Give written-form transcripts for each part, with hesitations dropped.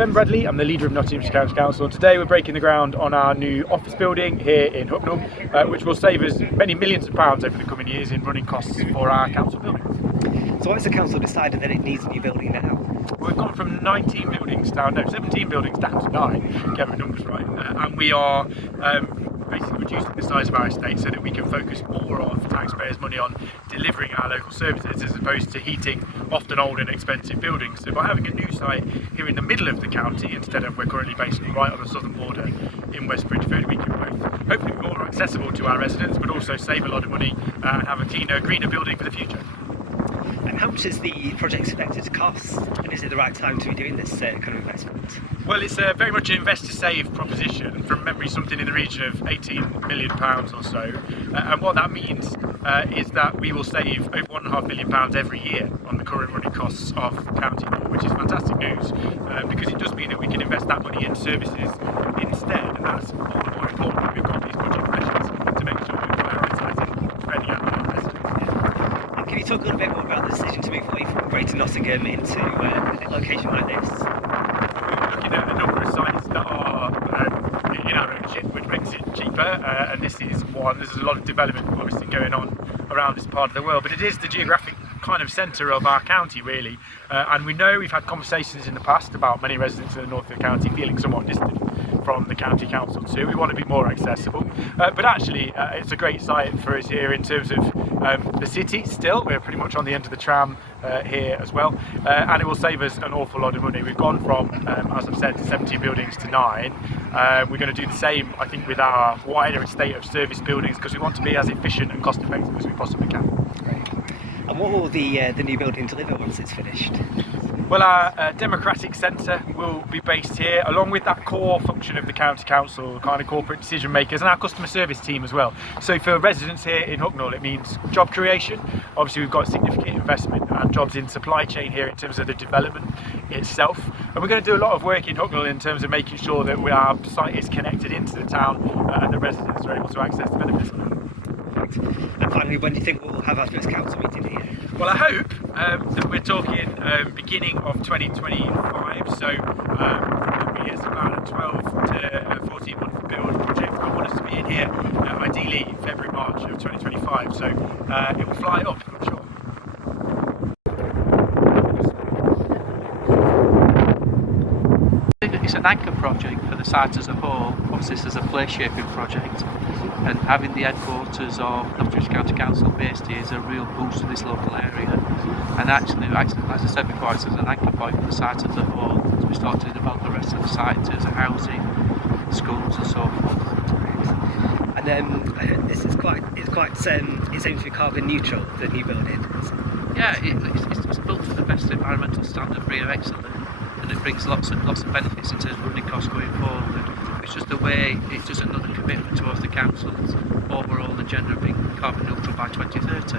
Ben Bradley, I'm the leader of Nottinghamshire County Council, and today we're breaking the ground on our new office building here in Hucknall, which will save us many millions of pounds over the coming years in running costs for our council buildings. So why has the council decided that it needs a new building now? We've gone from 17 buildings down, no, 17 buildings down to 9, get my numbers right, and we are basically reducing the size of our estate so that we can focus more of taxpayers' money on delivering our local services as opposed to heating often old and expensive buildings. So by having a new site here in the middle of the county instead of we're currently based right on the southern border in West Bridgeford, we can both hopefully be more accessible to our residents but also save a lot of money and have a cleaner, greener building for the future. And how much is the project expected to cost? And is it the right time to be doing this kind of investment? Well, it's very much an invest-to-save proposition. From memory, something in the region of £18 million or so. And what that means is that we will save over £1.5 million every year on the current running costs of the county, which is fantastic news because it does mean that we can invest that money in services instead. And that's all the more important that we've got these budget measures to make sure we're prioritising spending out on our residents. Can you talk a little bit more about the decision to move away from Greater Nottingham into a location like this? We're looking at a number of sites that are in our ownership, which makes it cheaper, and this is one. There's a lot of development obviously going on around this part of the world, but it is the geographic kind of centre of our county really, and we know we've had conversations in the past about many residents in the north of the county feeling somewhat distant from the county council too. We want to be more accessible, but actually it's a great site for us here in terms of the city. Still, we're pretty much on the end of the tram here as well, and it will save us an awful lot of money. We've gone from, as I've said, 17 buildings to 9. We're going to do the same, I think, with our wider estate of service buildings because we want to be as efficient and cost effective as we possibly can. Great. And what will the new building deliver once it's finished? Well, our democratic centre will be based here, along with that core function of the county council, kind of corporate decision makers, and our customer service team as well. So for residents here in Hucknall, it means job creation. Obviously, we've got significant investment and jobs in supply chain here in terms of the development itself. And we're going to do a lot of work in Hucknall in terms of making sure that our site is connected into the town and the residents are able to access the benefits of it. And finally, when do you think we'll have our first council meeting here? Well, I hope that we're talking beginning of 2025, so it's about a 12 to 14 month build project. I want us to be in here ideally February, March of 2025, so it will fly up, I'm sure. It's an anchor project for the site as a whole. Obviously this is a place shaping project, and having the headquarters of Nottinghamshire County Council based here is a real boost to this local area, and actually as I said before, it's an anchor point for the site as a whole as we start to develop the rest of the site in terms of housing, schools and so forth. And this is it aims to be carbon neutral, the new building. Yeah, it's built to the best environmental standard, BREEAM Excellent, and it brings lots of benefits in terms of running costs going forward. It's just it's just another commitment towards the council's overall agenda of being carbon neutral by 2030.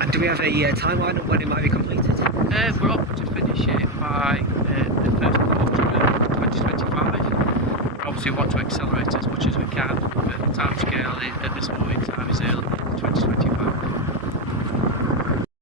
And do we have a timeline on when it might be completed? We're hoping to finish it by the first quarter of 2025. Obviously we want to accelerate as much as we can, but the timescale at this point in time is early.